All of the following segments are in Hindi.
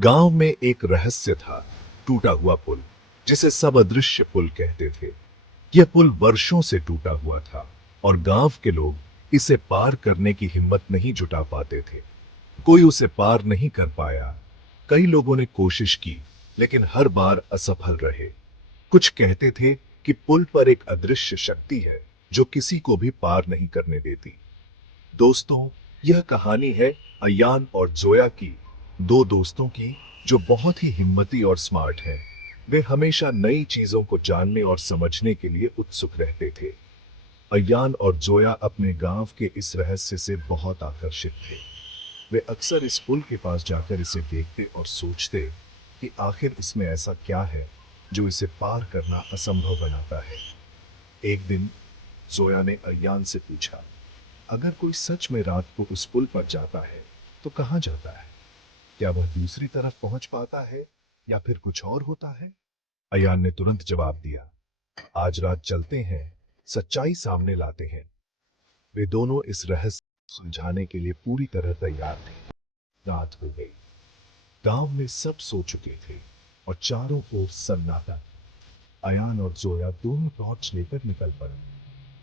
गांव में एक रहस्य था, टूटा हुआ पुल, जिसे सब अदृश्य पुल कहते थे। यह पुल वर्षों से टूटा हुआ था और गांव के लोग इसे पार करने की हिम्मत नहीं जुटा पाते थे। कोई उसे पार नहीं कर पाया। कई लोगों ने कोशिश की, लेकिन हर बार असफल रहे। कुछ कहते थे कि पुल पर एक अदृश्य शक्ति है जो किसी को भी पार नहीं करने देती। दोस्तों, यह कहानी है अयान और जोया की, दो दोस्तों की जो बहुत ही हिम्मती और स्मार्ट हैं। वे हमेशा नई चीजों को जानने और समझने के लिए उत्सुक रहते थे। अयान और जोया अपने गांव के इस रहस्य से बहुत आकर्षित थे। वे अक्सर इस पुल के पास जाकर इसे देखते और सोचते कि आखिर इसमें ऐसा क्या है जो इसे पार करना असंभव बनाता है। एक दिन जोया ने अयान से पूछा, अगर कोई सच में रात को उस पुल पर जाता है तो कहाँ जाता है? क्या वह दूसरी तरफ पहुंच पाता है या फिर कुछ और होता है? अयान ने तुरंत जवाब दिया, आज रात चलते हैं, सच्चाई सामने लाते हैं। वे दोनों इस रहस्य को सुलझाने के लिए पूरी तरह तैयार थे। रात हो गई। गांव में सब सो चुके थे और चारों ओर सन्नाटा। अयान और जोया दोनों टॉर्च लेकर निकल पड़े।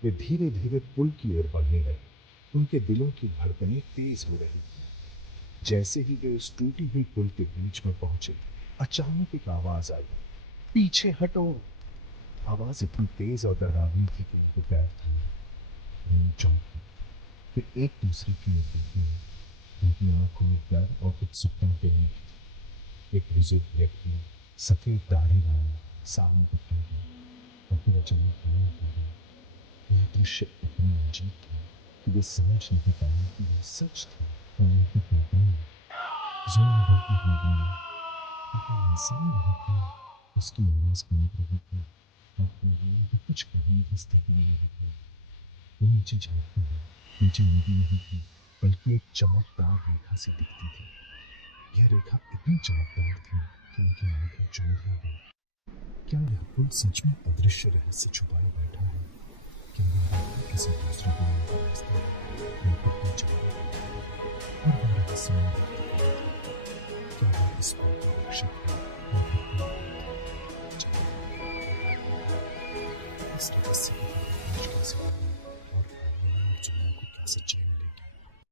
वे धीरे धीरे पुल की ओर बढ़ने लगे। उनके दिलों की धड़कनें तेज हो रही। जैसे ही वे उस टूटी हुई पुल के बीच में पहुंचे, अचानक एक आवाज आई, पीछे हटो। आवाज इतनी तेज और डरावनी थी कि उनको पैर थमे। दोनों चौंक गए। फिर एक दूसरे की ओर देखने लगे। उनकी आंखों में डर और उत्सुकता के लिए एक बुजुर्ग व्यक्ति ने सफेद दाढ़ी वाला सामने दिखाई दिया और फिर अचानक गायब हो गया। यह दृश्य इतना अजीब था कि वे समझ नहीं पाए कि यह सच था और उनकी कल्पना। जोया डरती हुई बोली, लेकिन इंसान नहीं था। उसकी आवाज कांप रही थी और वो कुछ कहने की स्थिति में नहीं था। वो नीचे झांकता है। नीचे नदी नहीं थी, बल्कि एक चमकदार रेखा सी दिखती थी। यह रेखा इतनी चमकदार थी कि उनकी आंखें चौंध हो गई। क्या यह पुल सच में अदृश्य रहस्य छुपाए बैठा है? क्या यह रास्ता किसी दूसरे दुनिया का रास्ता है? बिल्कुल कोई जवाब नहीं। और वह रहस्य क्या है इस पुल का रक्षक है?